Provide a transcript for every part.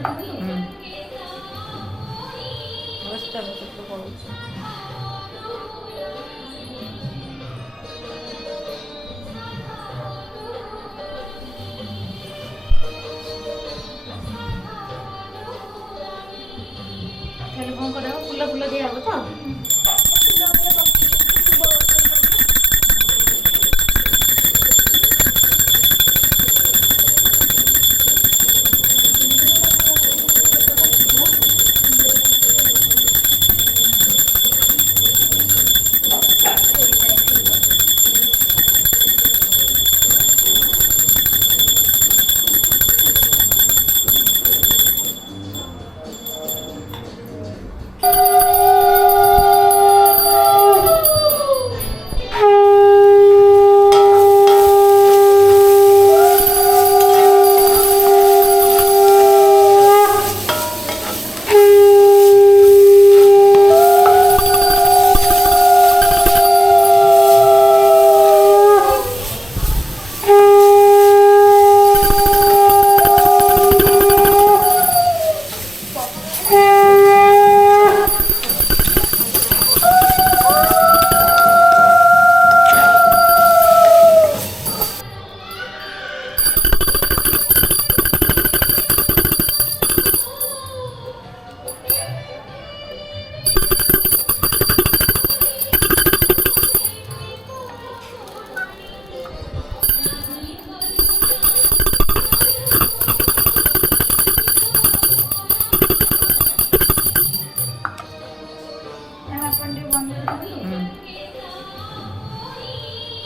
ଅବସ୍ଥା ବହୁତ ପଡ଼ୁଛି। ଖାଲି କ'ଣ କରାହବ? ଫୁଲ ଫୁଲ ଦିଆହବ ତ?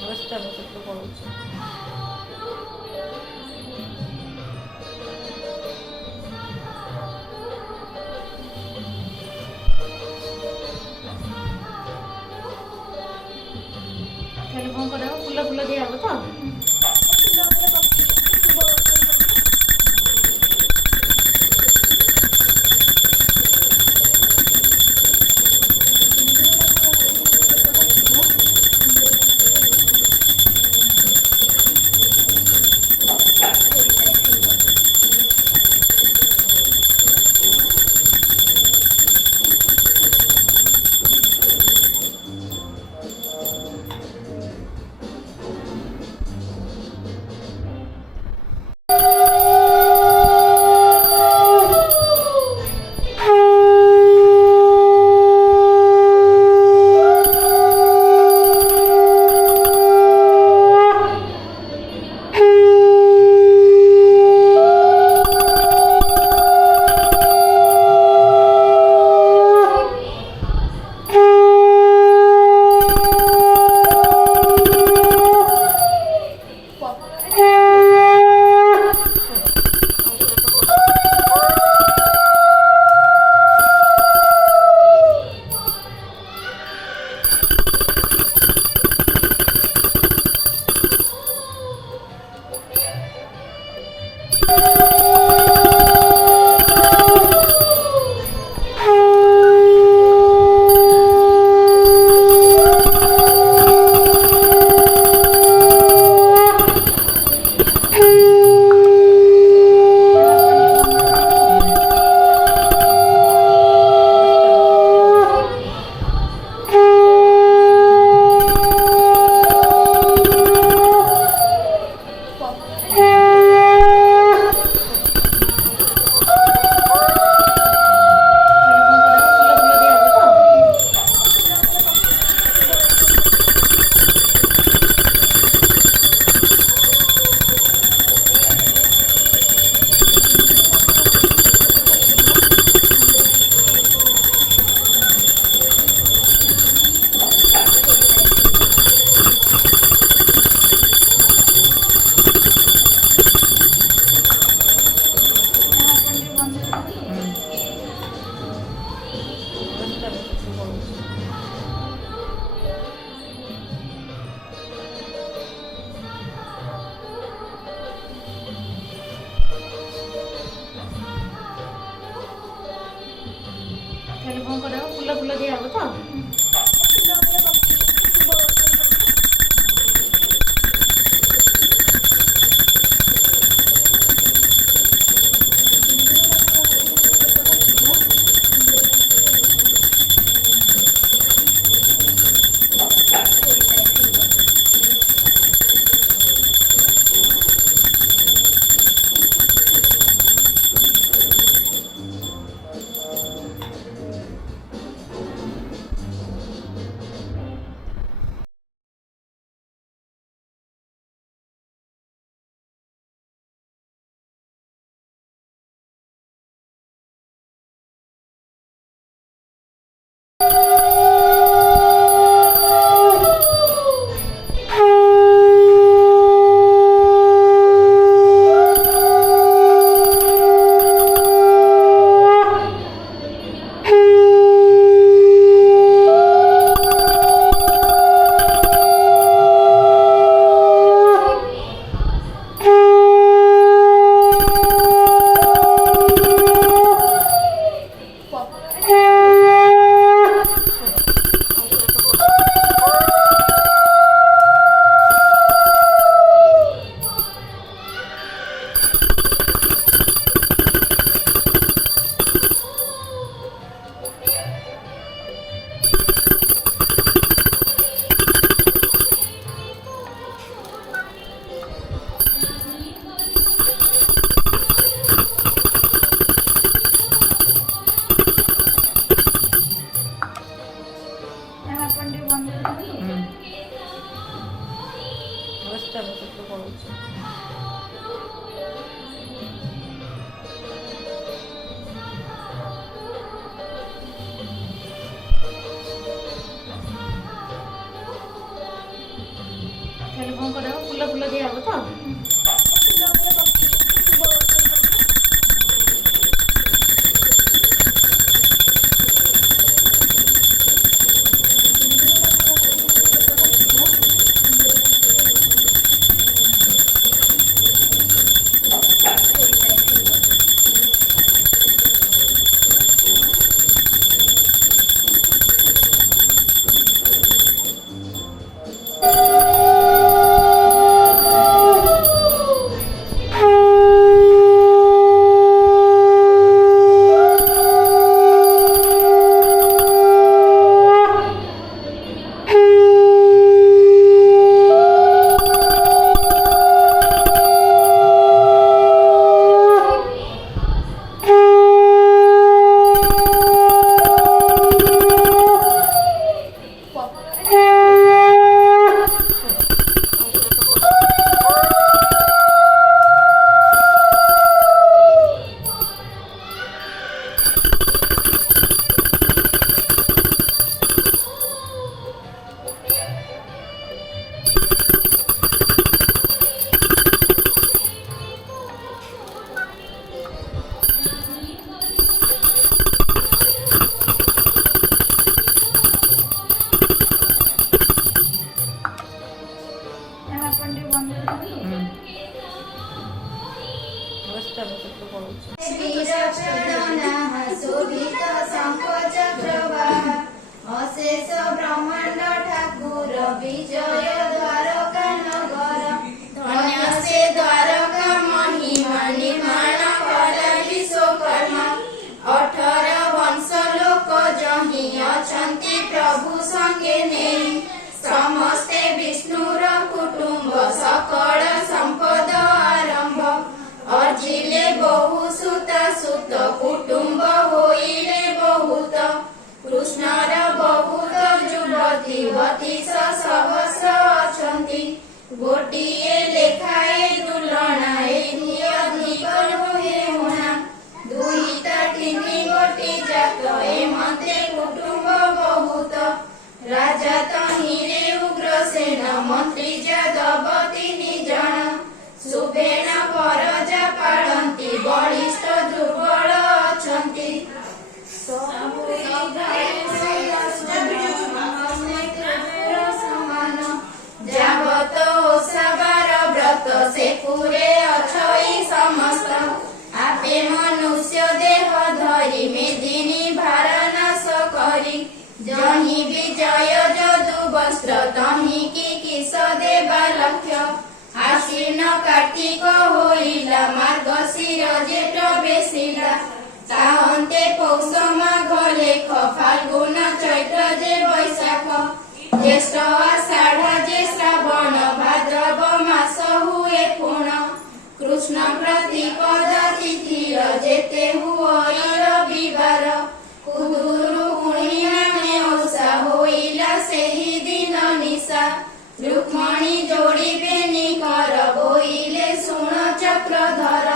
ଅବସ୍ଥା ବହୁତ ପଡ଼ୁଛି। ଖାଲି କ'ଣ କରାହବ? ଫୁଲ ଫୁଲ ଦିଆହବ ତ? ଖାଲି କ'ଣ କରାହବ? ଫୁଲ ଫୁଲ ଦିଆହବ ତ? ଅଷ୍ଟାବକ୍ର ପଢୁଛି। ଅଶେଷ ବ୍ରହ୍ମାଣ୍ଡ ଠାକୁର ବିଜୟ ଦ୍ୱାରକା ନଗର ଧନ୍ୟ ସେ ଦ୍ୱାରକା ମହିମା ନିର୍ମାଣ କଲା ବିଶ୍ୱକର୍ମା 18 ବଂଶ ଲୋକ ଯହିଁ ଅଛନ୍ତି ପ୍ରଭୁ ସଙ୍ଗେ ନେଇ ସମସ୍ତେ ବିଷ୍ଣୁର କୁଟୁମ୍ବ ସକଳ ସମ୍ପଦ ଆରମ୍ଭ ଅର୍ଜିଲେ ବହୁ ସୁତ ସୁତ କୁଟୁମ୍ବ ହୋଇଲେ ବହୁତ କୃଷ୍ଣର ବହୁତ ଯୁବତୀ ବତିଶ ସହସ୍ର ଅଛନ୍ତି ଗୋଟିଏ ଲେଖାଏ ଦୁଲଣାଏ ଅଧିକ ନୁହେଁ ଉଣା ଦୁଇଟା ତିନି ଗୋଟି ଜାତ ଏମତେ କୁଟୁମ୍ବ ବହୁତ ରାଜା ତହିଁରେ ଉଗ୍ରସେନ ମନ୍ତ୍ରୀ ଯାଦବ 3 ଜଣ ସୁବେଣ ପରଜା ପାଳନ୍ତି ବଳିଷ୍ଠ ଦୁର୍ବଳ ଅଛନ୍ତି ଯାବତ ଓଷାବାର ବ୍ରତ ସେ ପୁରେ ଅଛଇ ସମସ୍ତ ଆପେ ମନୁଷ୍ୟ ଦେହ ଧରି ମେଦିନୀ ଭାର ନାଶ କରି ଯହିଁ ବିଜୟ ଯଦୁ ବସ୍ତ୍ର ତହିଁ କି କିସ ଦେବା ଲକ୍ଷ୍ୟ ଆଶ୍ୱିନ କାର୍ତ୍ତିକ ହୋଇଲା ମାର୍ଗଶିର ଜେଠ ବେଶିଲା ତାହନ୍ତେ ପୌଷ ମାଘ ଲେଖ ଫାଲ୍ଗୁନ ଚୈତ୍ର ଯେ ବୈଶାଖ ଜ୍ୟେଷ୍ଠ ଆଷାଢ଼ ଯେ ଶ୍ରାବଣ ଭାଦ୍ରବ ମାସ ହୁଏ ପୁଣ କୃଷ୍ଣ ପ୍ରତିପଦ ତିଥିର ଯେତେ ହୁଏ ରବିବାର ଖୁଦୁରୁକୁଣି ମାନେ ଓଷା ହୋଇଲା ସେହି ଦିନ ନିଶା ରୁକ୍ମଣୀ ଯୋଡ଼ିବେନି କର ବୋଇଲେ ଶୁଣ ଚକ୍ରଧର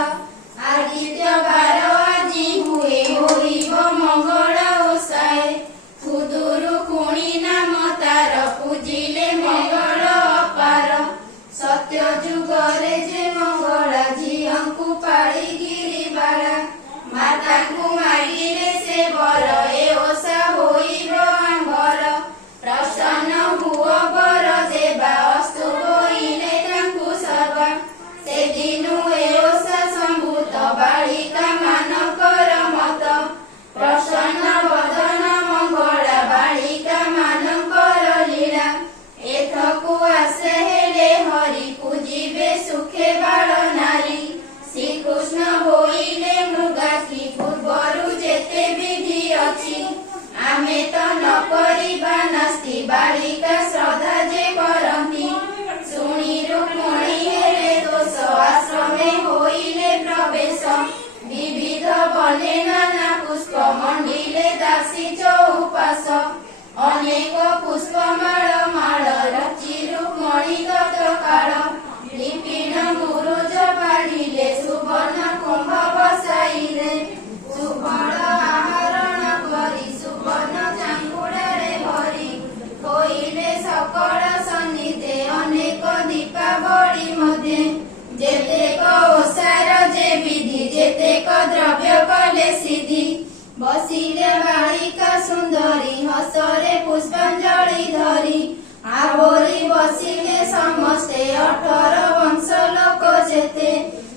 ଆଦିତ୍ୟବାର ଆଜି ହୁଏ ହୋଇବ ମଙ୍ଗଳ ଓଷାଏ ଖୁଦୁରୁକୁଣି ନାମ ତାର ପୂଜିଲେ ମଙ୍ଗଳ ଅପାର ସତ୍ୟ ଯୁଗରେ ଯେ ମଙ୍ଗଳା ଝିଅଙ୍କୁ ପାଳି ଗିରିବାଳା ମାତାଙ୍କୁ ମାଗିଲେ ସେ ବର ଏ ଓଷା ହୋଇବ ଆମ୍ଭର ପ୍ରସନ୍ନ ହୁଅ ବର ଦେବା ଅସ୍ତୁ ବୋଇଲେ ତାଙ୍କୁ ସର୍ବା ସେଦିନୁ ଏ ଓଷା ସମ୍ଭୂତ ବାଳିକା ମାନଙ୍କର ମତ ପ୍ରସନ୍ନ ବଦନ ମଙ୍ଗଳା ବାଳିକା ମାନଙ୍କର ଲୀଳା ଏଥକୁ ଆସେ ହେଲେ ହରି ପୂଜିବେ ସୁଖେ ବାଳ ନାରୀ ଶ୍ରୀକୃଷ୍ଣ ହୋଇଲେ ମୃଗାକ୍ଷୀ ପୂର୍ବରୁ ଯେତେ ବିଧି ଅଛି ଆମେ ତ ନ କରିବା ନାସ୍ତି ବାଳିକା ଶ୍ରଦ୍ଧା ଯେ କରନ୍ତି ଶୁଣି ରୁକ୍ମଣୀ ହେଲେ ଦୋଷ ଆଶ୍ରମେ ହୋଇଲେ ପ୍ରବେଶ ବିବିଧ ବନେ ନାନା ପୁଷ୍ପ ମଣ୍ଡିଲେ ଦାସୀ ଚଉପାଶ ଅନେକ ପୁଷ୍ପମାଳ ମାଳ ରଚି ରୁକ୍ମଣୀ ତତ୍କାଳ ଲିପିଣ ମୁରୁଜ ପାଳିଲେ ସୁବର୍ଣ୍ଣ କୁମ୍ଭ ବସାଇଲେ ସୁବଳ ଆହରଣ କରି ସୁବର୍ଣ୍ଣ ଚାଙ୍ଗୁଡ଼ାରେ ଭରି ହୋଇଲେ ସକଳ ସନ୍ନିଧେ ଅନେକ ଦୀପାବଳି ମଧ୍ୟେ ଯେତେକ ଓଷାର ଯେ ବିଧି ଯେତେକ ଦ୍ରବ୍ୟ କଲେ ସିଦ୍ଧି ବସିଲେ ବାଳିକା ସୁନ୍ଦରୀ ହସରେ ପୁଷ୍ପାଞ୍ଜଳି ଧରି ଆବୋରି ବସିଲେ ସମସ୍ତେ 18 ବଂଶ ଲୋକ ଯେତେ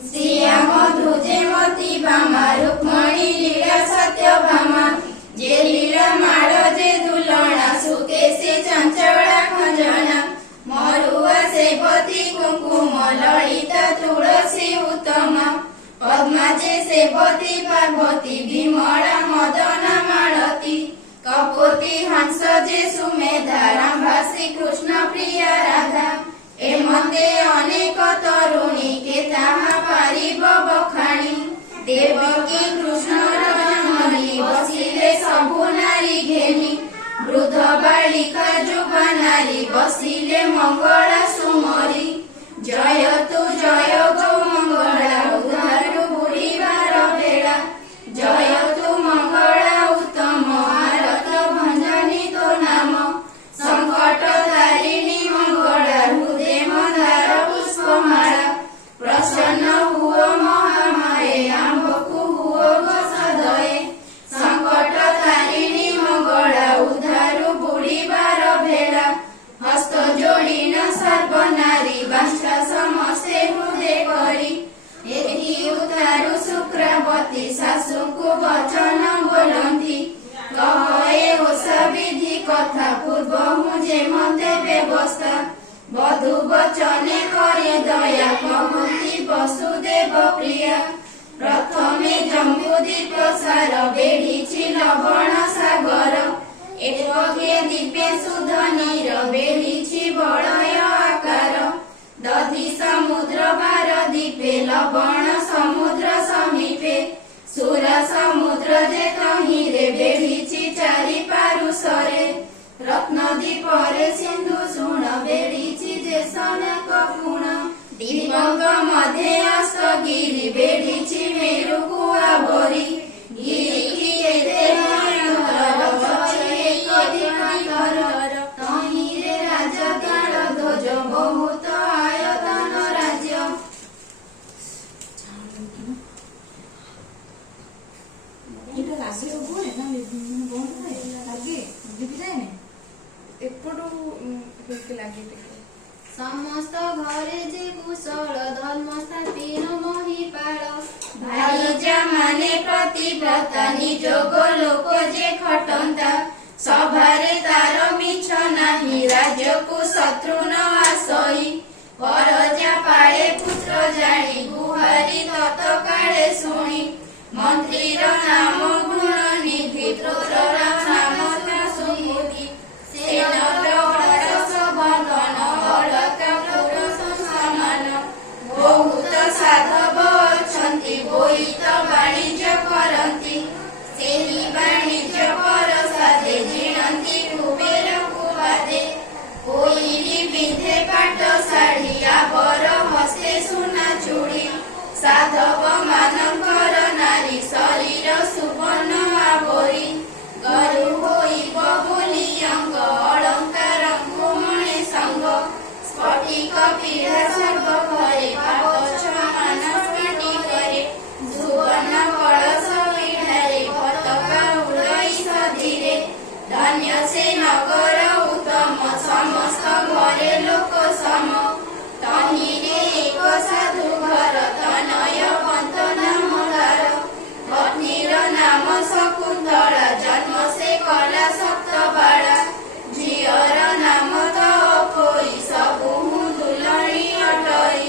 ଶ୍ରୀୟା ମଧୁ ଯେମତି ବାମା ରୁକ୍ମଣୀ ଲୀଳା ସତ୍ୟଭାମା ଯେ ଲୀଳା ମାଳ ଯେ ଦୁଲଣା ସୁକେଶୀ ଚଞ୍ଚଳା ଖଞ୍ଜଣା ମରୁଆ ସେବତୀ କୁଙ୍କୁମ ଲଳିତା ତୁଳସୀ ଉତ୍ତମା ପଦ୍ମା ଯେ ସେବତୀ ପାର୍ବତୀ ବିମଳା ମଦନା ମାଳତୀ କପୋତୀ ହଂସ ଯେ ସୁମେଧା ରମ୍ଭା ଶ୍ରୀକୃଷ୍ଣ ପ୍ରିୟା ରାଧା ଏମତେ ଅନେକ ତରୁଣୀ କେ ତାହା ପାରିବ ବଖାଣି ଦେବକୀ କୃଷ୍ଣର ଜନ୍ମରି ବସିଲେ ସବୁ ନାରୀ ଘେନି ବୃଦ୍ଧ ବାଳିକା ଯୁବା ନାରୀ ବସିଲେ ମଙ୍ଗଳା ସୁମରି ଜୟତୁ ଜୟ ଗୌ ମଙ୍ଗଳା ଉଦ୍ଧାରୁ ବୁଡ଼ିବାର ବେଳା ଜୟତୁ ମଙ୍ଗଳା ଉତ୍ତମ ଆରତ ଭଞ୍ଜନି ତୋ ନାମ ସଂକଟ ତାରିଣୀ ମଙ୍ଗଳା ହୃଦେ ମନ୍ଦାର ପୁଷ୍ପମାଳା ପ୍ରସନ୍ନ ହୁଅ ମହାମାୟେ ଆମ୍ଭକୁ ହୁଅ ସଦୟେ ସଂକଟ ତାରିଣୀ ମଙ୍ଗଳା ଉଦ୍ଧାରୁ ବୁଡ଼ିବାର ବେଳା ହସ୍ତ ଯୋଡ଼ିନ ସର୍ବନାରୀ ବାଞ୍ଛା ସମସ୍ତେ ହୃଦେ ଠାରୁ ଶୁକ୍ରବତୀ ଶାଶୁଙ୍କୁ ବଚନ ବୋଲନ୍ତି। କହେ ଓଷା ବିଧି କଥା ପୂର୍ବରୁ ଯେମତେ ବ୍ୟବସ୍ଥା। ବଧୁ ବଚନେ କରି ଦୟା କହନ୍ତି ବସୁଦେବ ପ୍ରିୟା। ପ୍ରଥମେ ଜମ୍ବୁଦ୍ୱୀପ ସାର ବେଢ଼ିଛି ଲବଣ ସାଗର। ଏପଟେ ଦୀପେ ସୁଧନୀର ବେଢ଼ିଛି ବଳୟ ଆକାର। ଦଧି ସମୁଦ୍ର ବାର ଦୀପେ ଲବଣ ସମୁଦ୍ର ସମୀପେ। ସୁର ସମୁଦ୍ର ଯେ ତହିଁରେ ବେଢ଼ିଛି ଚାରି ପାରୁଷରେ। ରତ୍ନ ଦୀପରେ ସିନ୍ଧୁ ଶୁଣ ବେଢ଼ିଛି ଯେ ସନକ ପୁଣ। ଦିବଙ୍ଗ ମଧ୍ୟେ ଅସ୍ତଗିରି ବେଢ଼ିଛି ମେରୁକୁ ଆବରି। ଗିରିକି ଏତେ ଭୟଙ୍କର ଅଛି ଏକ ଦିଗନ୍ତର। ତହିଁରେ ରାଜତାଳ ଧ୍ୱଜ ବହୁତ ଆୟତନ ରାଜ୍ୟ। ଏଇଟା ଲାଗେ ସବୁବେଳେ ନା ବନ୍ଦ ଥାଏ ଲାଗେ ଲିଭି ଯାଏନି ଏପଟୁ ହେଇକି ଲାଗେ ଟିକେ। ସମସ୍ତ ଘରେ ଯେ କୁଶଳ ଧର୍ମ ସ୍ଥାପିନ ମହିପାଳ। ଭାଇଜା ମାନେ ପ୍ରତିବ୍ରତା ନିଯୋଗ ଲୋକ ଯେ ଖଟନ୍ତା। ସଭାରେ ତାର ମିଛ ନାହିଁ ରାଜ୍ୟକୁ ଶତ୍ରୁ ନ ଆସଇ। ପରଜା ପାଳେ ପୁତ୍ର ଜାଣି ଗୁହାରି ତତକାଳେ ଶୁଣି। ମନ୍ତ୍ରୀର ନାମ ଗୁଣ ନିଧି ପୁତ୍ରର ନାମ ସୁମୁଦି। ସେନର ହରସ ବନ୍ଧନ ଅଳକା ପୁରୁଷ ସମାନ। ବହୁତ ସାଧବ ଅଛନ୍ତି ବୋଇତ ବାଣିଜ୍ୟ କରନ୍ତି। ସେହି ବାଣିଜ୍ୟ ପରସାଦେ ଜିଣନ୍ତି କୁବେରକୁ ବାଦେ। କୋଇଲି ପିନ୍ଧେ ପାଟ ଶାଢ଼ୀ ଆବର ହସ୍ତେ ସୁନା ଚୁଡ଼ି। ସାଧବ ମାନଙ୍କର ନାରୀ ଶରୀର ସୁବର୍ଣ୍ଣ ଆବରି। ଗରୁ ହୋଇବ ବୋଲି ଅଙ୍ଗ ଅଳଙ୍କାରଙ୍କୁ ମଣେ ସଙ୍ଗ। ସ୍ଫଟିକ ପୀଢ଼ା ସର୍ବ ଘରେ ପାପଛ ମାନ ସ୍ଫଟିକରେ। ସୁବର୍ଣ୍ଣ କଳସ ପିଢ଼ାରେ ପତାକା ଉଡ଼ଇ ସଧିରେ। ଧନ୍ୟ ସେ ନଗର ଉତ୍ତମ ସମସ୍ତ ଘରେ ଲୋକ ସମ। ତହିଁରେ ଏକ ସାଧୁ ଘର ତନୟ ପନ୍ତ ନାମ ତାର। ପତ୍ନୀର ନାମ ଶକୁନ୍ତଳା ଜନ୍ମ ସେ କଲା ସପ୍ତବାଳା। ଝିଅର ନାମ ତପୋଇ ସବୁ ଦୁଲଣୀ ଅଟଇ।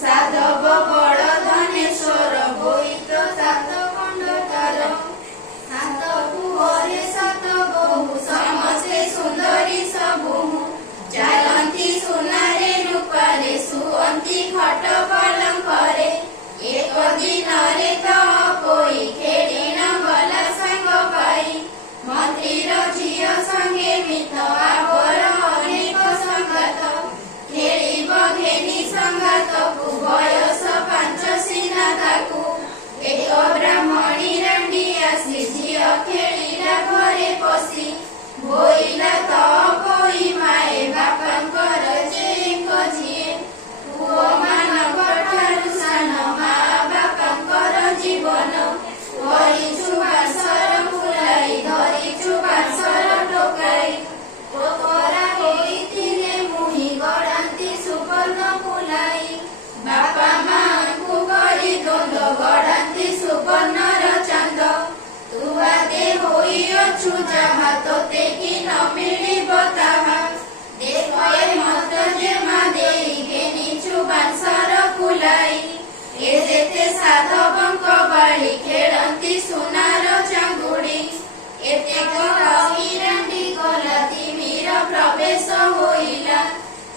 ସାଧବ ବଳ ଧନେଶ୍ୱର ବୋଇତ ସାତ ଖଣ୍ଡ ତାର। ସାତ ପୁଅରେ ସାତ ବୋହୂ ସମସ୍ତେ ସୁନ୍ଦରୀ ସବୁହୁ। ଚାଲନ୍ତି ସୁନାରେ ରୂପାରେ ଶୁଅନ୍ତି ଖଟ ପଲଙ୍କରେ। ଏକ ଦିନରେ ତପୋଇ ଖେଳିଣ ଗଲା ସାଙ୍ଗ ପାଇ। ମନ୍ତ୍ରୀର ଝିଅ ସଙ୍ଗେ ମିତ ଆବର ଅନେକ ସଙ୍ଗାତ। ଖେଳିବ ଘେନି ସଙ୍ଗାତକୁ ବୟସ 5 ସିନା ତାକୁ। ଏକ ବ୍ରାହ୍ମଣୀ ରାଣ୍ଡି ଆସି ଝିଅ ଖେଳିଲା ଘରେ ପଶି। ବୋଇଲା ତପୋଇ ମାଏ ବାପାଙ୍କର ଯେ ଏକ ଝିଏ। ପୁଅ ମାନଙ୍କ ଠାରୁ ସାନ ମା ବାପାଙ୍କର ଜୀବନ। କରିଛୁ ବାସର ଫୁଲାଇ ଧରିଛୁ ବାସର ଟୋକାଇ। ପୋକରା ହୋଇଥିଲେ ମୁହିଁ ଗଢ଼ାନ୍ତି ସୁବର୍ଣ୍ଣ ଫୁଲାଇ। ବାପା ମାଙ୍କୁ କରି ଦୋଲ ଗଢ଼ାନ୍ତି ସୁବର୍ଣ୍ଣର ଚାନ୍ଦ। ତୁଆଦେ ହୋଇଅଛୁ ଯାହା ତୋତେ କି ନ ମିଳିବ ତାହା। ଦେଖ ଏ ମତ ଯେ ମା ଦେଇ ଘେନିଛୁ ବାଂଶର ଫୁଲାଇ। ଏ ଯେତେ ସାଧବଙ୍କ ବାଳି ଖେଳନ୍ତି ସୁନାର ଚାଙ୍ଗୁଡ଼ି। ଏତେକ କହି ରାଣ୍ଡି ଗଲା ତିମିର ପ୍ରବେଶ ହୋଇଲା।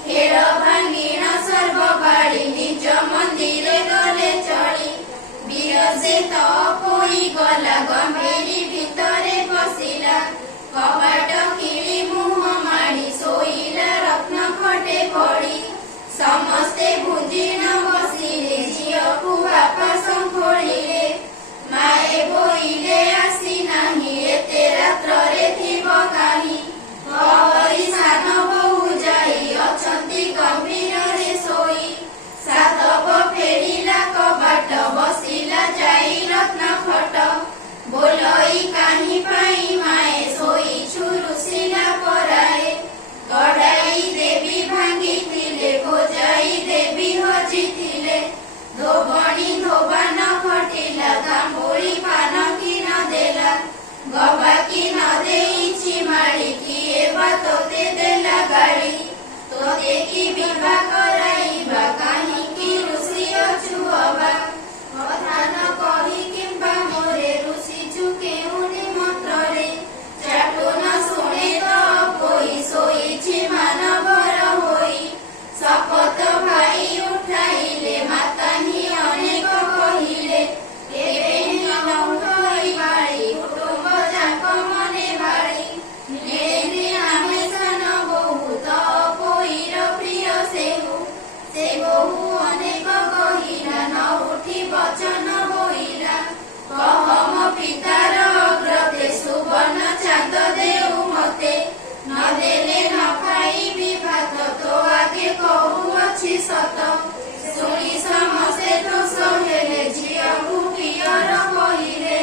ଖେଳ ଭାଙ୍ଗିଣ ସର୍ବ ବାଳି ନିଜ ମନ୍ଦିରେ ଗଲେ ଚଳି। ବିରଜେ ତପୋଇ ଗଲା ଗମ୍ଭୀରି ଭିତରେ ପଶିଲା। କବାଟ କିଳି ମୁହଁ ମାଡ଼ି ଶୋଇଲା ରତ୍ନ ଖଟେ ପଡ଼ି। ସମସ୍ତେ ଭୁଞ୍ଜିଣ ବସିଲେ ଝିଅକୁ ବାପା ସଂଖୋଳିଲେ। ମାଏ ବୋଇଲେ ଆସି ନାହିଁ ଏତେ ରାତ୍ରରେ ଥିବ କାହିଁ। କହଇ ସାନ ବୋହୂ ଯାଇ ଅଛନ୍ତି ଗମ୍ଭୀରରେ ଶୋଇ। ସାଧବ ଫେରିଲା କବାଟ ବସିଲା ଯାଇ ରତ୍ନ ଖଟ। ବୋଲଇ କାହିଁ ପାଇଁ ମାଏ ଶୋଇଛୁ ରୁଷିଲା ପରାଏ। ଗଡ଼ାଇ ଦେବୀ ଭାଙ୍ଗିଥିଲେ ଭୋଜାଇ ଦେବୀ ହଜିଥିଲେ। ଧୋବଣୀ ଧୋବାନ सत शुणी समस्ते दोष हेले झीलू पियर कहिले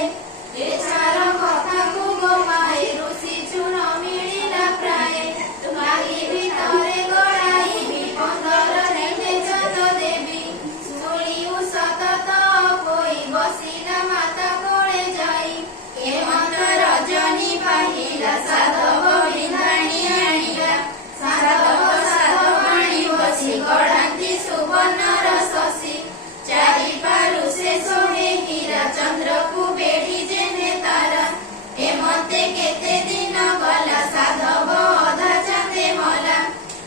एछार कथा को गोमाई ऋषि चूर्ण मिलिला प्राय माही भितरे गड़ाई बंदर रेखे जत देवी शुणी सतत कोई बसिला माता कोले जाई हेमंत रजनी पाहिला साधव विधाणी आଣିला साधव साधवाणी बसी गढ़ांती सुवर्णर शशि चारि पारु से सोहे हीरा चंद्र को बेड़ी जेने तारा हेमंते केते दिन गला साधव अधा चांदे मला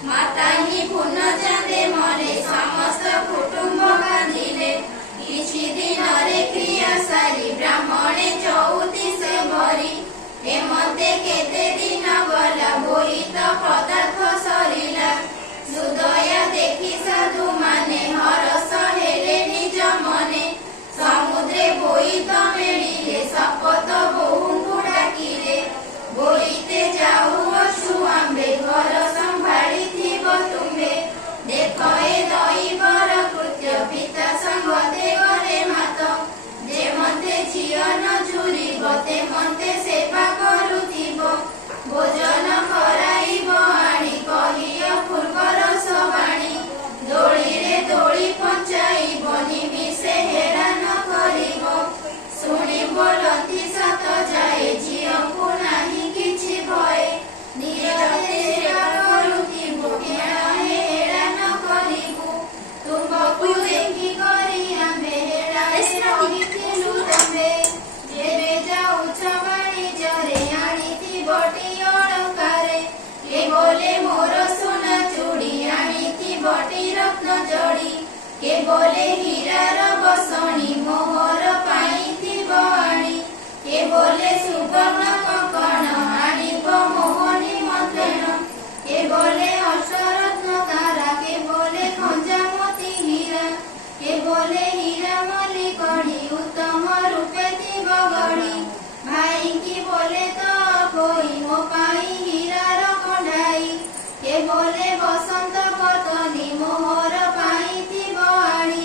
माता ही पुन चांदे मरे समस्त कुटुंब बांधिले किछि दिन रे क्रिया सारी ब्राह्मणे चौतीसे भरी हेमंते केते दिन गला बोहित पदार्थ सरिला सुदया देखि साधु माने हरस हेले निज मने समुद्रे बोहित मेलिले शपथ बहुଙ୍କୁ डाकिले बोहिते जाउअछु आम्बे घर संभाळिथिब तुम्बे देख ए दैवर कृत्य पिता संग देवरे मात जेमते झिଅ न ଝୁରିବ तेमते सेवा କରୁଥିବ भोजन कराइब आणी कहिय पूर्वर सबाणी दोळीरे दोळी पहुंचाइब निमिषे हेरान करिब शुणी बोलती सत जाए झिଅକୁ ନାହିଁ କିଛି ଭୟ ନିରତେ ସେବା କରୁଥିବୁ କେଣେ ହେରାନ କରିବୁ ତୁମ୍ଭକୁ ଦେଖି କରି ଆମ୍ଭେ ହେଳାରେ ରହିଥିଲୁ ତମ୍ଭେ ଯେବେ ଯାଉଛ ବାଣିଜ୍ୟରେ ଆଣିଥିବଟି ଅଳଙ୍କାରେ କେ ବୋଲେ ମୋର ସୁନା ଚୁଡ଼ି ଆଣିଥିବଟି ରତ୍ନ ଜଡ଼ି କେ ବୋଲେ ହୀରାର ବସଣି ମୋହର ପାଇଥିବ ଆଣି କେ ବୋଲେ ସୁବର୍ଣ୍ଣ କଙ୍କଣ ଆଣିବ ମୋହନୀ ମନ୍ତ୍ରଣ କେ ବୋଲେ ଅଷ୍ଟରତ୍ନ ତାରା କେ ବୋଲେ ଖଞ୍ଜାମତି ହୀରା କେ ବୋଲେ ହୀରା ମଲ୍ଲିକଣି ଉତ୍ତମ ରୂପେ ଥିବ ଗଢ଼ି ଭାଇ କି ବୋଲେ ତ କୋଇ ମୋ ପାଇଁ ହୀରାର କଣ୍ଢାଇ କେ ବୋଲେ ବସନ୍ତ ପତନି ମୋହର ପାଇଁ ଥିବ ଆଣି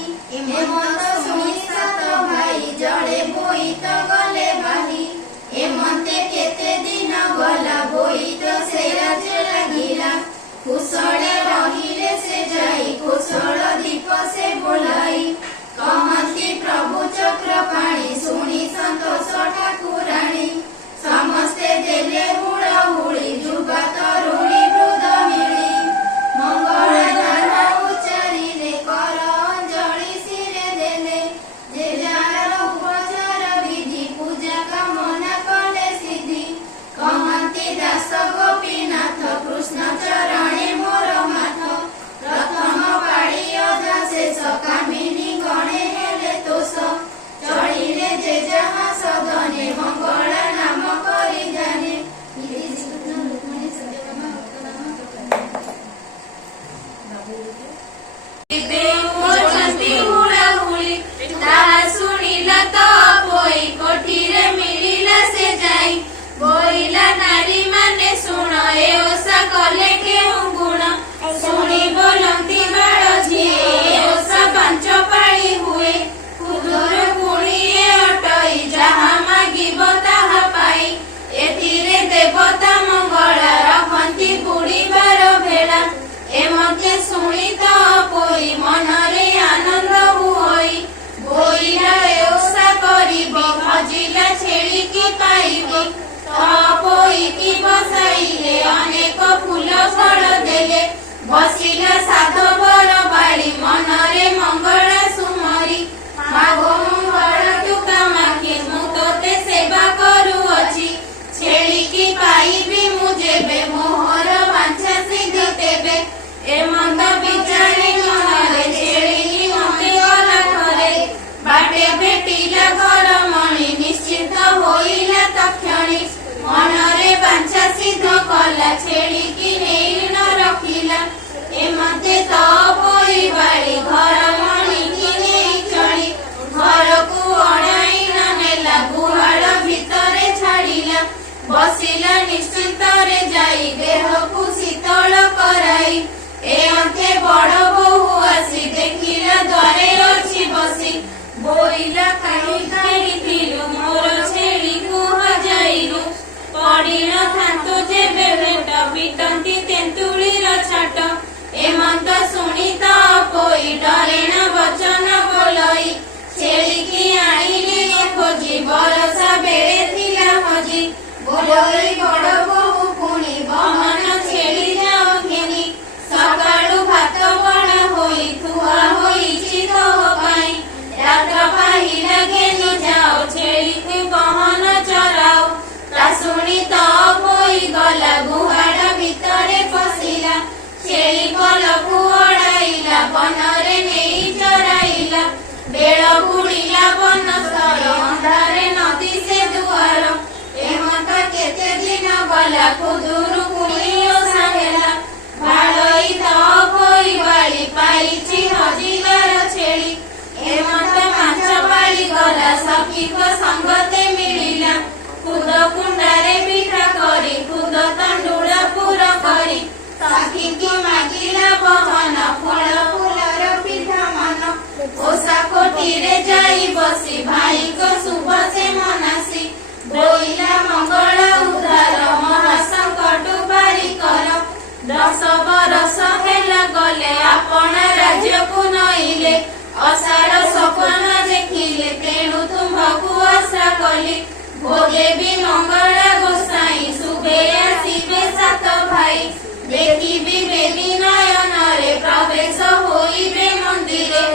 ହେମନ୍ତ ଶୁଣି ସାତ ଭାଇ ଜଣେ ବୋଇତ ଗଲେ ବାହି ହେମନ୍ତେ କେତେ ଦିନ ଗଲା ବୋଇତ ସେ ରାଜ୍ୟ ଲାଗିଲା କୁଶଳେ ରହିଲେ ସେ ଯାଇ କୁଶଳ ଦୀପ ସେ ବୋଲାଇ କହନ୍ତି ପ୍ରଭୁ ଚକ୍ର ପାଣି ଶୁଣି ସନ୍ତୋଷ ଠାକୁରାଣୀ ସମସ୍ତେ ଦେଲେ ହୁଳହୁଳି ଯୁବା ତରୁଣୀ ବୃଦ୍ଧ ମିଳି ମଙ୍ଗଳ ନାମ ଉଚ୍ଚାରିଲେ କର ଅଞ୍ଜଳି ଶିରେ ଦେଲେ ଯେ ଯାହାର ଉପଚାର ବିଧି ପୂଜା କାମନା କଲେ ସିଦ୍ଧି କହନ୍ତି ଦାସ ଗୋପୀନାଥ କୃଷ୍ଣ ଚରଣେ ମୋର ମାଥ ପ୍ରଥମ ପାଳି ଅଧା ଶେଷ କାମିନୀ ଗଣେ ହେଲେ ତୋଷ ଚଳିଲେ ଯେ ଯାହା ସଦନେ ମଙ୍ଗଳ ନାମ କରି ଜାନେ ହୁଳାହୁଳି ତାହା ଶୁଣିଲା ତ ବୋଇ କୋଠିରେ ମିଳିଲା ସେ ଯାଇ ବୋଇଲା ନାରୀ ମାନେ ଶୁଣ ଏ ଓଷା କଲେ କେଉଁ ଗୁଣ ଶୁଣି ବୋଲନ୍ତି ବାଳ ଝିଏ ଏ ଓଷା ପାଞ୍ଚ ପାଳି ହୁଏ କୁଦୁରୁ କୁଣିଏ ଅଟଇ ଯାହା ମାଗିବ ତାହା ପାଇ ଏଥିରେ ଦେବତା ମଙ୍ଗଳା ରଖନ୍ତି ବୁଡ଼ିବାର ଭେଳା ଏମତେ ଶୁଣି ତ ପୋଇ ମନରେ ଆନନ୍ଦ ହୁଅଇ ବୋଇଲା ଏ ଓଷା କରିବ ଭଜିଲା ଛେଳିକି ପାଇବ ପୋଇକି ବସାଇଲେ ଅନେକ ଫୁଲ ଫଳ ଦେଲେ ବସିଲା ସାଧବର ବାଡ଼ି ମନରେ ମଙ୍ଗଳା ସୁମରି ମାଗ ମଙ୍ଗଳ ଟୁକା ମାଖେ ମୁଁ ତୋତେ ସେବା କରୁଅଛି ଛେଳିକି ପାଇବି ମୁଁ ଯେବେ ମୋହର ବାଞ୍ଛା ସିଦ୍ଧି ତେବେ ଏମନ୍ତ ବିଚାରି ମନରେ ଛେଳିକି ମତେ ଗଲା ଘରେ ବାଟେ ଭେଟିଲା ଘର ମଣି ନିଶ୍ଚିନ୍ତ ହୋଇଲା ତକ୍ଷଣୀ ମନରେ ବାଞ୍ଛା ସିଦ୍ଧ କଲା ଛେଳିକି ନେଇ ନ ରଖିଲା ଏମତେ ତ ପୋଇ ବାଡ଼ି ଘର ମଣିକି ନେଇ ଚଳି ଘରକୁ ଅଣାଇ ନ ନେଲା ଗୁହାଳ ଭିତରେ ଛାଡ଼ିଲା ବସିଲା ନିଶ୍ଚିନ୍ତରେ ଯାଇ ଦେହକୁ ଶୀତଳ କରାଇ ଏ ଅନ୍ତେ ବଡ଼ ବୋହୂ आसी देखिला द्वारे अछि बसी बोइला खाई खाइथिलु मोर छेड़ी को हजाइलु पड़ी न थांतु जेबे भेट पिटंती तेंतुळीर छाट एमंत शुणी त पोई डरे न वचन बोलई छेड़ी की आईली खोजी बरसा बेड़े थिला हजी बोलई बड़ बहु पुणी बहन छेड़ी जाओ घेनी सकाळु भात बणा होई थुआ होईछि तो पाई रात पाहिला घेनी जाओ छेड़ी के बहन चराओ ता शुणी तो पोई गला गुहाड़ भितरे पशिला छेड़ी पलकु ओडाइला बनरे नेई चराइला बेड़ बुड़िला बन स्थल अंधारे नदी से दुआर एमत केते दिन गला खुदुरु कुणी ओसा हेला भाड़ई तो कोई बाड़ी पाइछि हजिलार छेड़ी एमत पांच बाड़ी गला सखी को संगते मिलिला खुद कुंडारे पिठा करी खुद तंडुड़ा पूरा करी सखी की मागिला बहन फल फूलर पिठा मन ओसा कोठीरे जाई बसी भाई को शुभ से मनासी बोइला मंगल उद्धार महासंकट बारी कर 10 बरस हेला गले आपण राज्य को नइले असार सपन देखिले तेणु तुम्हकु आशा कली भोदेवी मंगला गोसाई शुभे आसिबे सात भाई देखिबी बेबी नयन रे प्रवेश होइबे मंदिरे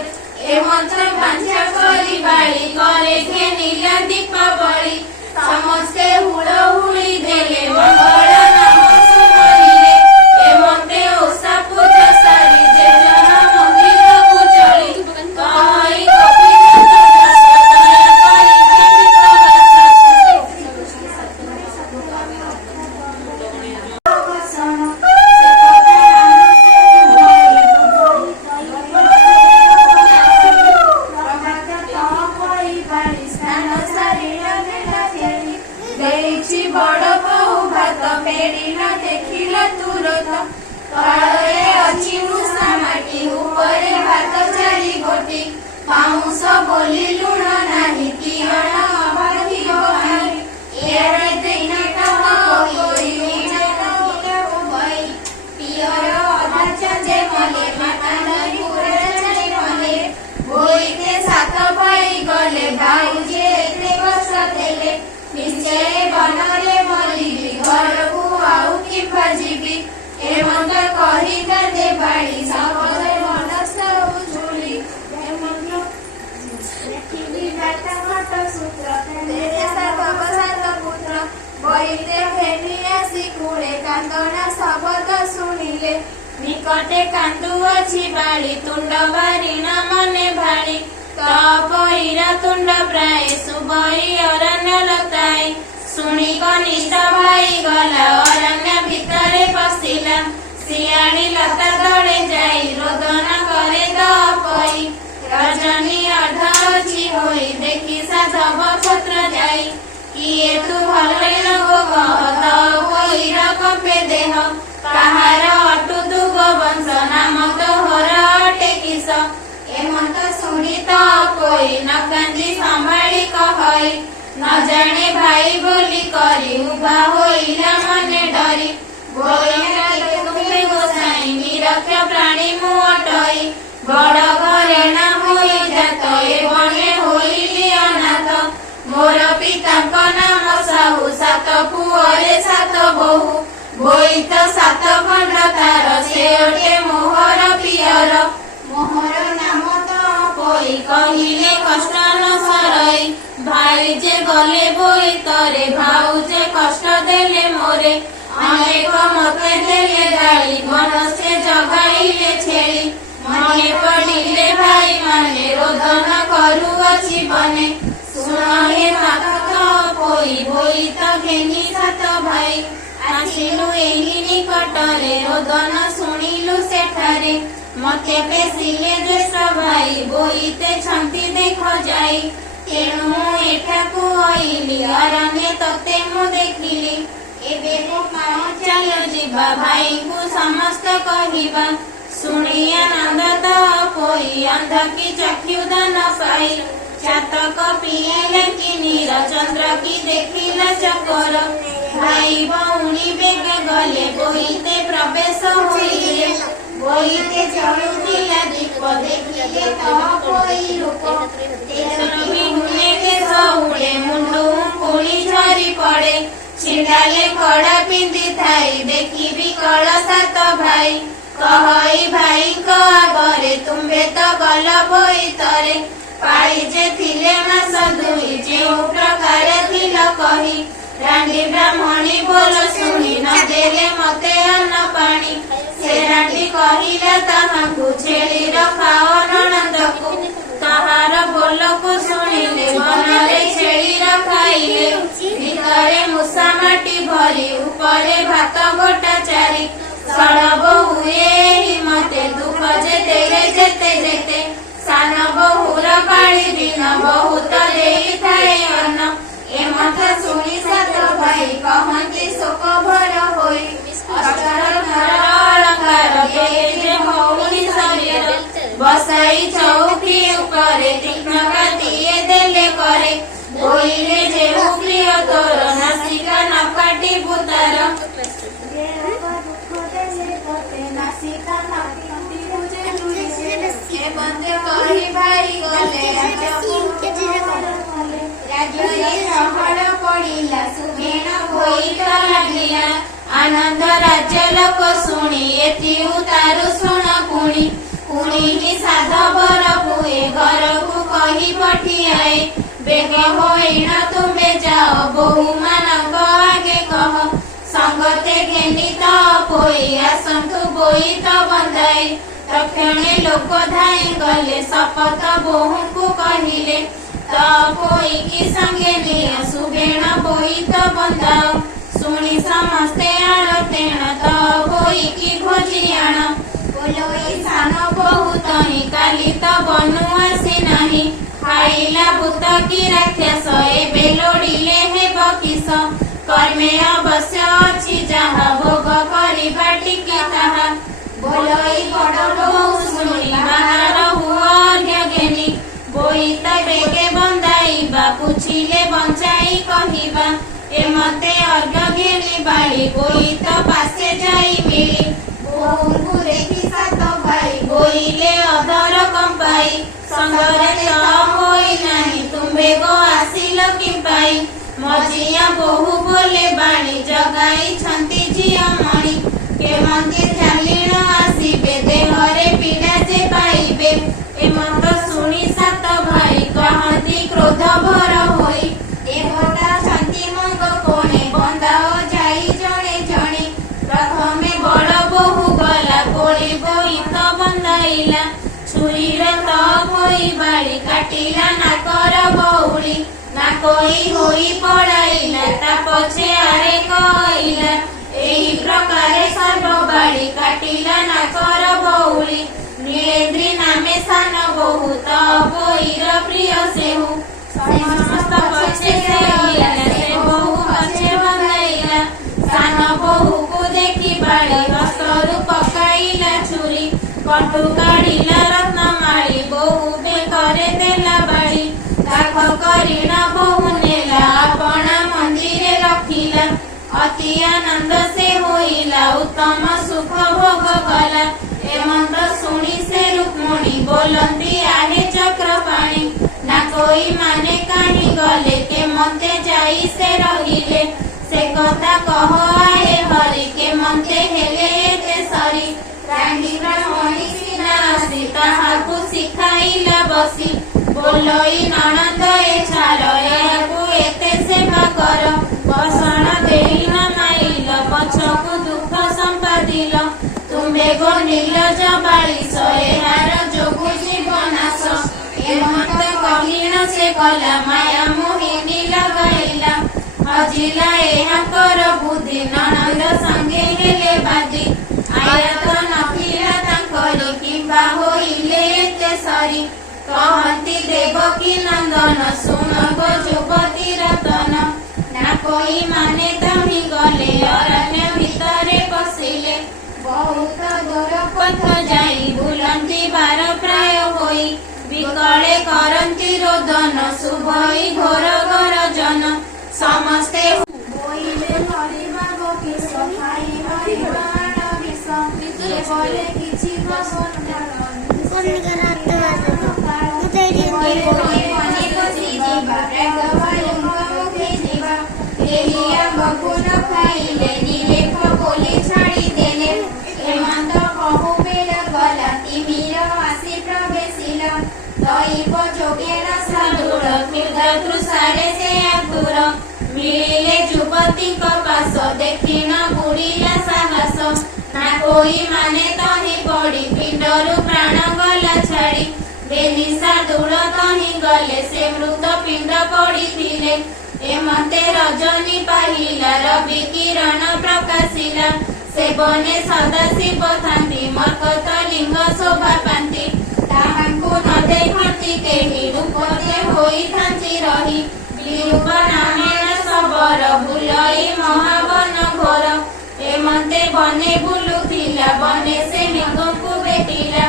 ए मंत्र बांझा करी बाड़ी करे घेनिला दीपावली समस्ते हुड़हुड़ी देले मंगल नाम सुमरिले ए मंत्रे ओसा पूजा सारी जे जन मंदिर को चली कहई कपिल दया देछि बड़ बहु भात फेरिला देखिला तुरत तळे अछि मुसा माटी उपरे भात चारि गोटी पाउस बोली लुण नाही किरण अभागी बहाई एरे देना टका कोई मीठा कोई होई पियर अधा चंदे मले माता नई पूरे चले मले बोईते सात भाई गले भाई जे एते कष्ट देले निश्चय बनरे मलिबी घर को आउ कि भाजिबी हेमंत कही दे बाड़ी सबले मनस्थ उछुली हेमंत देखिबी बाटा घट सूत्र तेरे सर्व सात पुत्र बईते फेनी आसी कुड़े कांदना शब्द शुणिले निकटे कांदु अछि बाड़ी तुंड बारिण मने भाड़ी तपईरा तुंड प्राय सुबई अरण्य लताई शुणी कनिष्ठ भाई गला अरण्य भितरे पशिला सियाड़ी लता तले जाई रोदन करे तपई रजनी अर्ध अछि होई देखि साधव छत्र जाई किए तू भले लगो कह तपईरा कपे देह काहार अटु दुग वंश नाम तोहर अटे किस एमंत शुणी तपई न कांदी संभाली कहई न जाने भाई बोली करी उभा होइला मने डरी बोइला तुमे गोसाई निरक्ष प्राणी मुअटई बड़ घरे न होई जात ए बने होइली अनाथ मोर पिताଙ୍କ नाम साहू सात पुअरे सात बहु बोईत सात खंड तार से अटे मोहर पियर मोहर नाम तपई कहिले कष्ट न सरई भाई जे गले बोईतरे भाउजे कष्ट देले मोरे अनेक मते देले गाली मन से जगाइले छेड़ी मने पड़िले भाई माने रोदन करुअछि बने सुनहे माता तपई बोईत घेनी सात भाई आसिलु एही निकटरे रोदन शुणिलु सेठारे मते पेसिले ज्येष्ठ भाई बोईते छंती देख जाई तेणु मु एठाकु आइली अरण्य तते मु देखिली एबे को पाओ चलो जिबा भाई को समस्त कहिबा ଶୁଣି ଆନନ୍ଦ ତ ପୋଇ ଅନ୍ଧ କି ଚକ୍ଷୁଦାନ ପାଇ ଚାତକ ପିଇଲେ କି ନୀର ଚନ୍ଦ୍ର କି ଦେଖିଲା ଚକର ଭାଇ ଭଉଣୀ ବେଗ ଗଲେ ବୋଇତେ ପ୍ରବେଶ ହୋଇଲେ ବୋଇତେ ଜଳୁଥିଲା ଦୀପ ଦେଖିଲେ ତ ପୋଇ ରୂପ ତେଣୁକି କେଶ ଉଡ଼େ ମୁଣ୍ଡୁ କୁଳି ଝରି ପଡ଼େ ଛିଣ୍ଡାଲେ କଡ଼ା ପିନ୍ଧିଥାଇ ଦେଖିବି କଳ ସାତ ଭାଇ କହଇ ଭାଇଙ୍କ ଆଗରେ ତୁମ୍ଭେ ତ ଗଲ ବୋଇତରେ ପାଳି ଯେ ଥିଲେ ମାସ ଦୁଇ ଯେଉଁ ପ୍ରକାର ଥିଲ କହି ରାଣ୍ଡି ବ୍ରାହ୍ମଣୀ ବୋଲ ଶୁଣି ନ ଦେଲେ ମତେ ଅନ୍ନ ପାଣି ସେ ରାଣ୍ଡି କହିଲା ତାହାକୁ ଛେଳିର ଖାଅ ନଣନ୍ଦକୁ କାହାର ବୋଲକୁ ଶୁଣିଲେ ମନରେ ଛେଳିର ଖାଇଲେ ଭିତରେ ମୂଷା ମାଟି ଭରି ଉପରେ ଭାତ ଗୋଟା ଚାରି ସଳବ ହୁଏ ମତେ ଦୁଃଖ ଯେତେ ଯେତେ ସାନ ବହୁର ପାଳି ଦିନ ବହୁତ ଦେଇଥାଏ ଅନ୍ନ ଏ କଥା ଶୁଣି ସାତ ଭାଇ କହନ୍ତି ଶୋକ ଭର ହୋଇ ଅଳଙ୍କାର ଯେ ଭଉଣୀ ଶରୀର ବସାଇ ଚୌକି ଉପରେ ତୀକ୍ଷ୍ଣ କାଟିଏ ଦେଲେ କରେ ବୋଇଲେ ଯେଉଁ ପ୍ରିୟ ତୋର ନାସିକା ନ କାଟିବୁ ତାର ବନ୍ଦେ କରି ଭାଇ ଗଲେ ରାଜ୍ୟରେ ଚହଳ ପଡ଼ିଲା ସୁବେଣ ବୋଇତ ଲାଗିଲା ଆନନ୍ଦ ରାଜ୍ୟ ଲୋକ ଶୁଣି ଏଥିରୁ ତାରୁ ଶୁଣ ପୁଣି ପୁଣି ସାଧବର ପୁଏ ଘରକୁ କହି ପଠିଆଏ ବେଗ ହୋଇଣ ତୁମେ ଯାଅ ବୋହୂ ମାନଙ୍କ ଆଗେ କହ ସଙ୍ଗତେ ଘେନି ତ ପୋଇ ଆସନ୍ତୁ ବୋଇତ ବନ୍ଧାଇ ତକ୍ଷଣେ ଲୋକ ଧାଇଁ ଗଲେ ଶପଥ ବୋହୂଙ୍କୁ କହିଲେ ତ ପୋଇକି ସଙ୍ଗେ ନିଅ ସୁବେଣ ବୋଇତ ବନ୍ଧାଅ ଶୁଣି ସମସ୍ତେ ଆଣ ତେଣ ତ ପୋଇକି ଖୋଜି ଆଣ ବୋଲୋଇ ସାନ ବୋହୂ ତହିଁ କାଲି ତ ବନୁ ଆସି ନାହିଁ ଖାଇଲା ଭୂତ କି ରାକ୍ଷସ ଏବେ ଲୋଡ଼ିଲେ ହେବ କିସ କର୍ମେ ଅବଶ୍ୟ ଅଛି ଯାହା ଭୋଗ କରିବା ଟିକେ ତାହା ବୋଲୋଇ ବଡ଼ ବୋହୂ ଶୁଣି ବାହାର ହୁଅ ଘେନି ବୋଇତ ବେଗେ ବନ୍ଧାଇବା ପୁଛିଲେ ବଞ୍ଚାଇ କହିବା ଏ ମତେ ଅର୍ଘ ଘେନି ବାଳି ବୋଇତ ପାଶେ ଯାଇ ମିଳି ବୋହୂଙ୍କୁ ଦେଖି ସାତ ଭାଇ ବୋଇଲେ ଅଧର କମ୍ପାଇ ସଙ୍ଗରେ ତ ହୋଇ ନାହିଁ ତୁମ୍ଭେ ଗୋ ଆସିଲ କିମ୍ପାଇ ମଝିଆ ବୋହୂ ବୋଲେ ବାଣି ଜଗାଇଛନ୍ତି ଝିଅ ମଣି କେମନ୍ତି ଚାଲିଣ ଆସିବେ ଦେହରେ ପୀଡ଼ା ଯେ ପାଇବେ ଏମନ୍ତ ଶୁଣି ସାତ ଭାଇ କହନ୍ତି କ୍ରୋଧ ଭର ହୋଇ ଦେହଟା ଶାନ୍ତି ମଙ୍ଗ କୋଣେ ବନ୍ଧାଅ ଯାଇ ଜଣେ ଜଣେ ପ୍ରଥମେ ବଡ଼ ବୋହୂ ଗଲା କୋଳି ବୋଇତ ବନ୍ଧାଇଲା ଛୁରୀରେ ତ ହୋଇ ବାଳି କାଟିଲା ନାକର ବଉଳି ନାକଇ ହୋଇ ପଳାଇଲା ତା ପଛେ ଆରେ କହିଲା ଏହି ପ୍ରକାରେ ସର୍ବବାଳି କାଟିଲା ନାକର ବଉଳି ନୀଳେନ୍ଦ୍ରୀ ନାମେ ସାନ ବୋହୂ ତ ବୋଇର ପ୍ରିୟ ସେହୁ ସମସ୍ତ ପଛେ ସେଇଲା ସେ ବୋହୂ ପଛେ ବନ୍ଧାଇଲା ସାନ ବୋହୂକୁ ଦେଖି ବାଳି ହସ୍ତରୁ ପକାଇଲା ଛୁରୀ କଟୁ କାଢିଲା ରତ୍ନମାଳି ବୋହୂ ବେକରେ ଦେଲା ବାଳି କାଖ କରିଣ ବୋହୂ ନେଲା ଆପଣା ମନ୍ଦିରେ ରଖିଲା ଅତି ଆନନ୍ଦ ସେ ହୋଇଲା ଉତ୍ତମ ସୁଖ ଭୋଗ କଲା ଏମନ୍ତ ଶୁଣି ସେ ରୁକ୍ମଣୀ ବୋଲନ୍ତି ଆହେ ଚକ୍ର ପାଣି ନାକୋଇ ମାନେ କାହିଁ ଗଲେ କେମନ୍ତେ ଯାଇ ସେ ରହିଲେ ସେ କଥା କହ ଆହେ ହରି କେମନ୍ତେ ହେଲେ ଏତେ ସରି ରାଣ୍ଡି ବ୍ରାହ୍ମଣୀ ସିନା ଆସି ତାହାକୁ ଶିଖାଇଲା ବସି ବୋଲୋଇ ନଣନ୍ଦ ଏ ଛାର ଏହାକୁ ଏତେ ସେବା କର ବସଣ ଦେଇ ନ ମାଇଲ ପଛକୁ ଦୁଃଖ ସମ୍ପାଦିଲ ତୁମ୍ଭେ ଗୋ ନିର୍ଲଜ ବାଳିଶ ଏହାର ଯୋଗୁ ଜୀବ ନାଶ ଏମନ୍ତ କହିଣ ସେ କଲା ମାୟା ମୋହିନୀ ଲଗାଇଲା ହଜିଲା ଏହାଙ୍କର ବୁଦ୍ଧି ନଣନ୍ଦ ସଙ୍ଗେ ହେଲେ ବାଦି ଆୟତ ନଥିଲା ତାଙ୍କରି କିମ୍ବା ହୋଇଲେ ଏତେ ସରି କହନ୍ତି ଦେବକୀ ନନ୍ଦନ ଶୁଣ ଗୋ ଯୁବତୀ ରତନ ନାକୋଇ ମାନେ ତହିଁ ଗଲେ ଅରଣ୍ୟ ଭିତରେ ପଶିଲେ ବହୁତ ଦୂର ପଥ ଯାଇ ବାର ପ୍ରାୟ ହୋଇ ବିକଳେ କରନ୍ତି ରୋଦନ ଶୁଭଇ ଘୋର ଗରଜନ ସମସ୍ତେ ବୋଇଲେ ଧରିବା କିସ ଖାଇ ମାରିବା ବିଷ କେବଳେ କିଛି ଖାଇଲେ ନିଲେଖ ବୋଲି ଛାଡ଼ିଦେଲେ ହେମନ୍ତ କହୁ ବେଳ ଗଲା ତିମିର ଆସି ପ୍ରବେଶିଲା ଦୈବ ଯୋଗେର ସାଧୁର ତୃଷାରେ ସେ ଆତୁର ମିଳିଲେ ଯୁବତୀଙ୍କ ପାଶ ଦେଖିନ ବୁଡ଼ିଲା ସାହସ ନା କୋଇ ମାନେ ତହିଁ ପଡ଼ି ପିଣ୍ଡରୁ ପ୍ରାଣ ଗଲା ଛାଡ଼ି ବେଲି ସାଧୁର ତହିଁ ଗଲେ ସେ ମୃତ ପିଣ୍ଡ ପଡ଼ିଥିଲେ ଏମତେ ରଜନୀ ପାହିଲା ରବି କିରଣ ପ୍ରକାଶିଲା ସେବନେ ସଦାଶିବ ଥାନ୍ତି ମର୍କତ ଲିଙ୍ଗ ଶୋଭା ପାନ୍ତି ତାହାଙ୍କୁ ନ ଦେଖନ୍ତି କେହି ରୂପତେ ହୋଇଥାନ୍ତି ରହି ବିରୂପ ନାମେଣ ଶବର ବୁଲଇ ମହାବନ ଘୋର ଏମତେ ବନେ ବୁଲୁଥିଲା ବନେ ସେ ଲିଙ୍ଗକୁ ଭେଟିଲା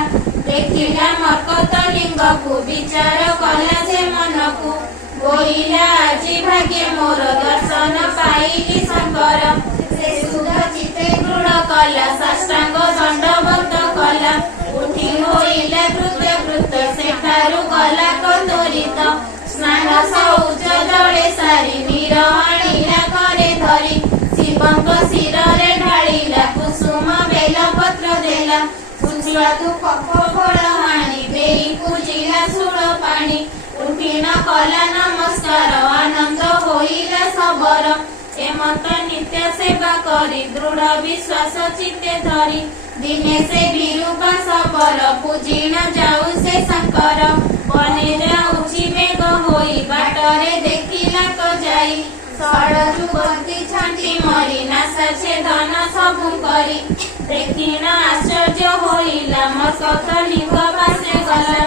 ଦେଖିଲା ମର୍କତ ଲିଙ୍ଗକୁ ବିଚାର କଲା ସେ ମନକୁ ବୋଇଲା ଆଜି ଭାଗ୍ୟ ମୋର ଦର୍ଶନ ପାଇଲି ଶଙ୍କର ସେ ସୁଧ ଚିତେ ଦୃଢ଼ କଲା ସାଷ୍ଟାଙ୍ଗ ଦଣ୍ଡବତ କଲା ଉଠି ହୋଇଲା କୃତ୍ୟ ସେଠାରୁ ଗଲା କତରିତ ସ୍ନାନ ଶୌଚ ଜଳେ ସାରି ନୀର ଆଣିଲା ଘରେ ଧରି ଶିବଙ୍କ ଶିରରେ ଢାଳିଲା କୁସୁମ ବେଲପତ୍ର ଦେଲା ସୁସ୍ୱାଦୁ ଫଳ ହାଣି ଦେଇ ପୂଜିଲା ସୁଳ ପାଣି ଉଠିନ କଲା ନମସ୍କାର ଆନନ୍ଦ ହୋଇଲା ସବର ଏମନ୍ତ ନିତ୍ୟ ସେବା କରି ଦୃଢ଼ ବିଶ୍ୱାସ ଚିତ୍ତେ ଧରି ଦିନେ ସେ ବିରୂପା ସବର ପୂଜିଣ ଯାଉ ସେ ଶଙ୍କର ବନେ ଯାଉଛି ବେଗ ହୋଇ ବାଟରେ ଦେଖିଲା ତ ଯାଇ ଷଡ଼ ଯୁବତୀ ଛାଣ୍ଟି ମରି ନାଶା ଛେଦନ ସବୁ କରି ଦେଖିଣ ଆଶ୍ଚର୍ଯ୍ୟ ହୋଇଲା ମର୍କତ ଲିଙ୍ଗ ପାଶେ ଗଲା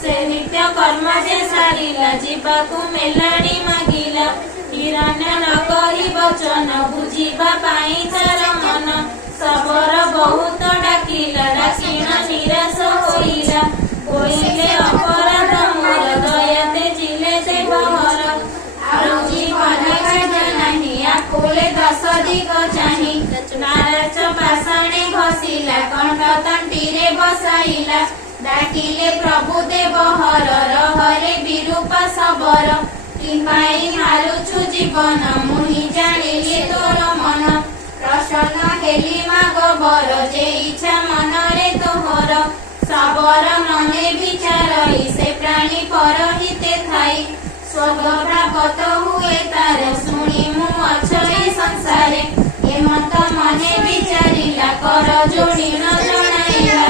ସେ ନିତ୍ୟ କର୍ମ ଯେ ସାରିଲା ଯିବାକୁ ମେଲାଣି ମାଗିଲା ହିରଣ୍ୟ ନ କହି ବଚନ ବୁଝିବା ପାଇଁ ତାର ମନ ସବର ବହୁତ ଡାକିଲା ଡାକିଣ ନିରାଶ ହୋଇଲା ବୋଇଲେ ଅପରାଧ ମୋର ଦୟା ତେଜିଲେ ଦେବହର ଆଉ ଜୀବନ କାର୍ଯ୍ୟ ନାହିଁ ଆକୁଳେ ଦଶ ଦିଗ ଚାହିଁ ନାରାଜ ପାଷାଣେ ଘଷିଲା କଣ୍ଠ ତଣ୍ଟିରେ ବସାଇଲା ଡାକିଲେ ପ୍ରଭୁ ଦେବହର ରହରେ ବିରୂପା ସବର କିମ୍ପାଇଁ ହାରୁଛୁ ଜୀବନ ମୁହିଁ ଜାଣିଲି ତୋର ମନ ପ୍ରସନ୍ନ ହେଲି ମାଗବର ଯେ ଇଚ୍ଛା ମନରେ ତୋହର ସବର ମନେ ବିଚାରଇ ସେ ପ୍ରାଣୀ ପରହିତେ ଥାଇ ସ୍ୱର୍ଗ ପ୍ରାପ୍ତ ହୁଏ ତାର ଶୁଣି ମୁଁ ଅଛଇ ସଂସାରେ ଏମନ୍ତ ମନେ ବିଚାରିଲା କର ଯୋଡ଼ିଣ ଜଣାଇଲା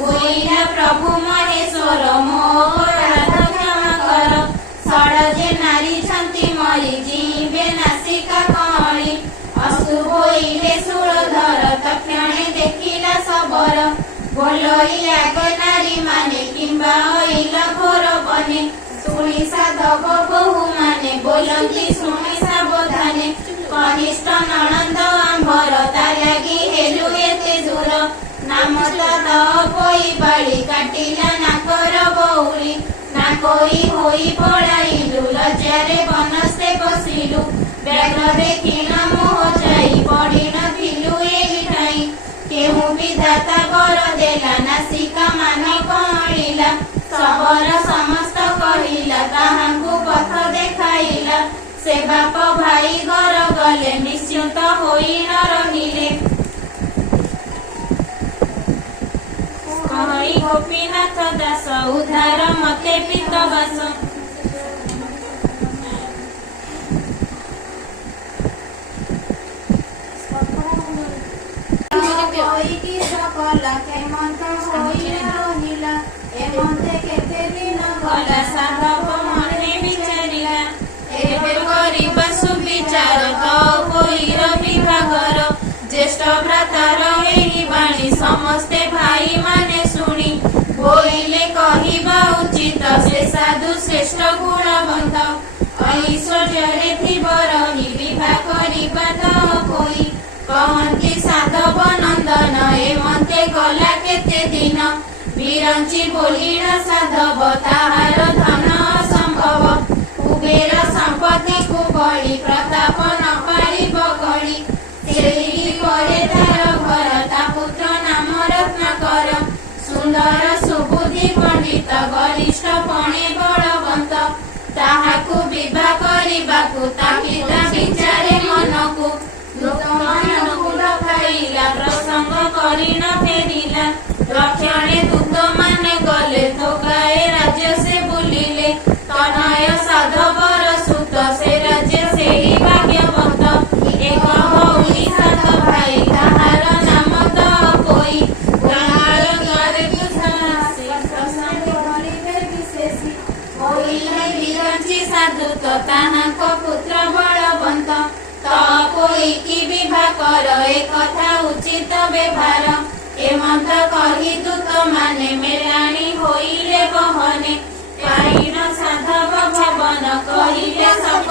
ବୋଇଲା ପ୍ରଭୁ ମହେଶ୍ୱର ମୋ ଅପରାଧ କ୍ଷମା କର ଷଡ଼ ଯେ ନାରୀଛନ୍ତି ମରି ଯିବେ ନାସିକା କଅଁଳି ଅସୁ ବୋଇଲେ ଶୂଳଧର ତକ୍ଷଣେ ଦେଖିଲା ସବର ବୋଲଇ ଆଗେ ନାରୀ ମାନେ କିମ୍ବା ଅଇଲ ଘୋର ବନେ ଶୁଣି ସାଧବ ବୋହୂ ମାନେ ବୋଲନ୍ତି ଶୁଣି ସାବଧାନେ କନିଷ୍ଠ ନଣନ୍ଦ ଆମ୍ଭର ତା ଲାଗି ହେଲୁ ଏତେ ଦୂର ନାମ ପୋଇ ବାଳି କାଟିଲା ନାକର ବଉଳି ନାକୋଇ ହୋଇ ପଳାଇଲୁ ଲଜ୍ଜାରେ ବନସ୍ତେ ବସିଲୁ ବ୍ୟାଘ୍ରରେ କ୍ଷୀଣ ମୋହ ଯାଇ ପଡ଼ିନଥିଲୁ ଏଇ ଠାଇଁ କେଉଁ ବିଧାତା ବର ଦେଲା ନାସିକା ମାନ କଅଁଳିଲା ସବର ସମସ୍ତ କହିଲା ତାହାଙ୍କୁ ପଥ ଦେଖାଇଲା ସେ ବାପ ଭାଇ ଘର ଗଲେ ନିଶ୍ଚିନ୍ତ ହୋଇ ନ ରହିଲେ କହି ଗୋପୀନାଥ ଦାସ ଉଦ୍ଧାର ମତେ ପିତବାସ ହୋଇକି ସକଲା କେମନ୍ତ ହୋଇ ରହିଲା ଏମନ୍ତେ କେତେ ଦିନ ଗଲା ସାଧବ ମନେ ବିଚାରିଲା ଏବେ କରିବା ସୁବିଚାର ତ ହୋଇର ବିଭାଗର ଜ୍ୟେଷ୍ଠ ଭ୍ରାତାର ଏହି ବାଣୀ ସମସ୍ତେ ଭାଇ ମାନେ ଶୁଣି ବୋଇଲେ କହିବା ଉଚିତ ସେ ସାଧୁ ଶ୍ରେଷ୍ଠ ଗୁଣବନ୍ତ ଐଶ୍ୱର୍ଯ୍ୟରେ ଥିବ ରହି ବିଭା କରିବା ତ ହୋଇ କହନ୍ତି ସାଧବ ନନ୍ଦନ ଏମନ୍ତେ ଗଲା କେତେ ଦିନ ବିରଞ୍ଚି ବୋଲିଲା ସାଧବ ତାହାର ଧନ ଅସମ୍ଭବ କୁବେର ସମ୍ପତ୍ତିକୁ ବଳି ପ୍ରତାପ ନ ପାରିବ ଗଳି ସେଇଠି ପରେ ତାର ଘର ତା ପୁତ୍ର ନାମ ରତ୍ନାକର ସୁନ୍ଦର ସୁବୁଦ୍ଧି ପଣ୍ଡିତ ଗରିଷ୍ଠ ପଣେ ବଳବନ୍ତ ତାହାକୁ ବିବାହ କରିବାକୁ ତାକିଲା ବିଚାରେ ମନକୁ ମନକୁ ଖାଇଲା ପ୍ରସଙ୍ଗ କରି ନ ଫେରିଲା ରକ୍ଷଣେ ଦୂତ ମାନେ ଗଲେ ଥୋକାଏ ରାଜ୍ୟ ସେ ବୁଲିଲେ ତନୟ ସାଧବର ସୁତ ସେ ରାଜ୍ୟ ସେହି ଭାଗ୍ୟବନ୍ତ ଏକ ଭଉଣୀ ସାତ ଭାଇ ତାହାର ନାମ ତ କୋଇ ତାହାର ଦ୍ୱାରକୁ ସାହସୀ ପ୍ରସଙ୍ଗ ଧରିବେ ବିଶେଷୀ ହୋଇଲେ ବିରଞ୍ଚି ସାଧୁତ ତାହାଙ୍କ ପୁତ୍ର ବଳବନ୍ତ ତ କୋଇକି ବିବାହ କର ଏ କଥା ଉଚିତ ବ୍ୟବହାର ଏମନ୍ତ କହି ଦୂତ ମାନେ ମେଲାଣି ହୋଇଲେ ବହନେ ପାଇଣ ସାଧବ ଭବନ କହିଲେ ସଫଳ